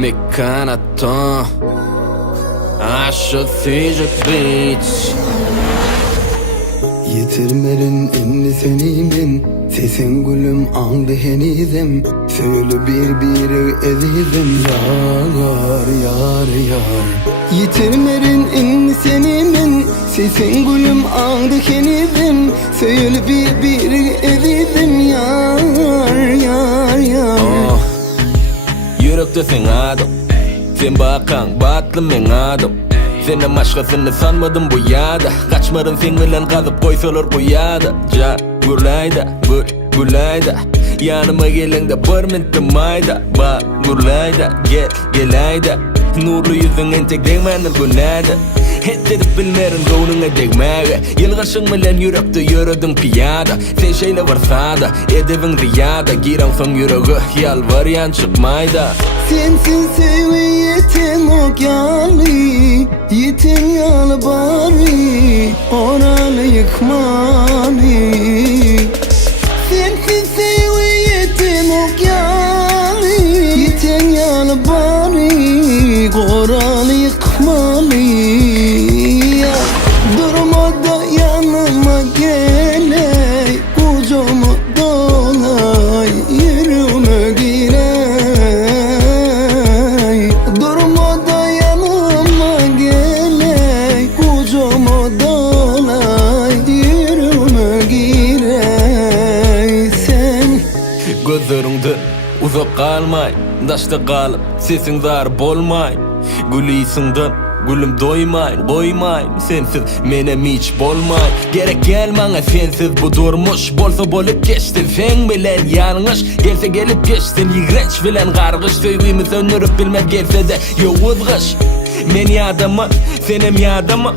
내 kanattan aşağı beach. Yitirmerin inni senimin, sesin gülüm andı henizim. Söyle bir ezizim, yar yar yar. Yitirmerin inni senimin, sesin gülüm andı henizim. Söyle bir ezizim, yar yar yar. Yürekte sen adım, sen bakan batlı men adım. Senden başkasını sanmadım bu yada. Kaçmadın sen bilen kazıp koysalar bu yada. Ja gurlayda, gurlayda. Yanıma gelen de bir mintim ayda. Bak gurlayda, gelayda. Nurlu yüzün entek değmendir bu nada. Hedderip bilmerin gonuna degmege. Yılgaşın bilen yürekte yürüdün piyada. Sen şeyle varsa da edevin riyada. Giren son yüreği yalvaryan çıkmayda. Sensin seviyetim o yali, yetim yalı bari, oralı yıkmani. Sensin seviyetim o yali, yetim yalı bari, oralı yıkmani. Durma da yanıma gele, kucağıma dolay, yürüme gire. Durma da yanıma gele, kucağıma dolay, yürüme gire. Sen Gözlerinde uzak kalmay, daşta kalıp sesin zar bolmay. Gülüysünden gülüm doymayın, koymayın. Sensiz menem hiç bolmay. Gerek gelmana sensiz bu durmuş. Bolsa bolup geçtin, sen bilen yanlış. Gelse gelip geçtin, iğrenç bilen kargış. Söygüyümüz önürüp bilmez gelse de yavuzgış. Men yadama, senem yadama.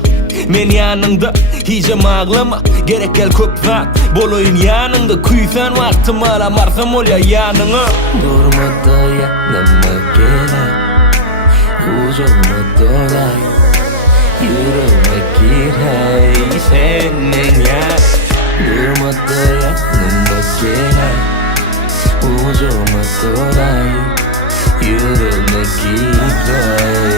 Men yanında, hicam ağlama. Gerek gel köp zat, boloyun yanında. Kuysan vaktim alam, arsam ol ya yanına. Durma da yanıma gelen, kucağıma dolay, yürüme girey senin ya. Durma da yanıma gelen, kucağıma dolay, yürüme girey.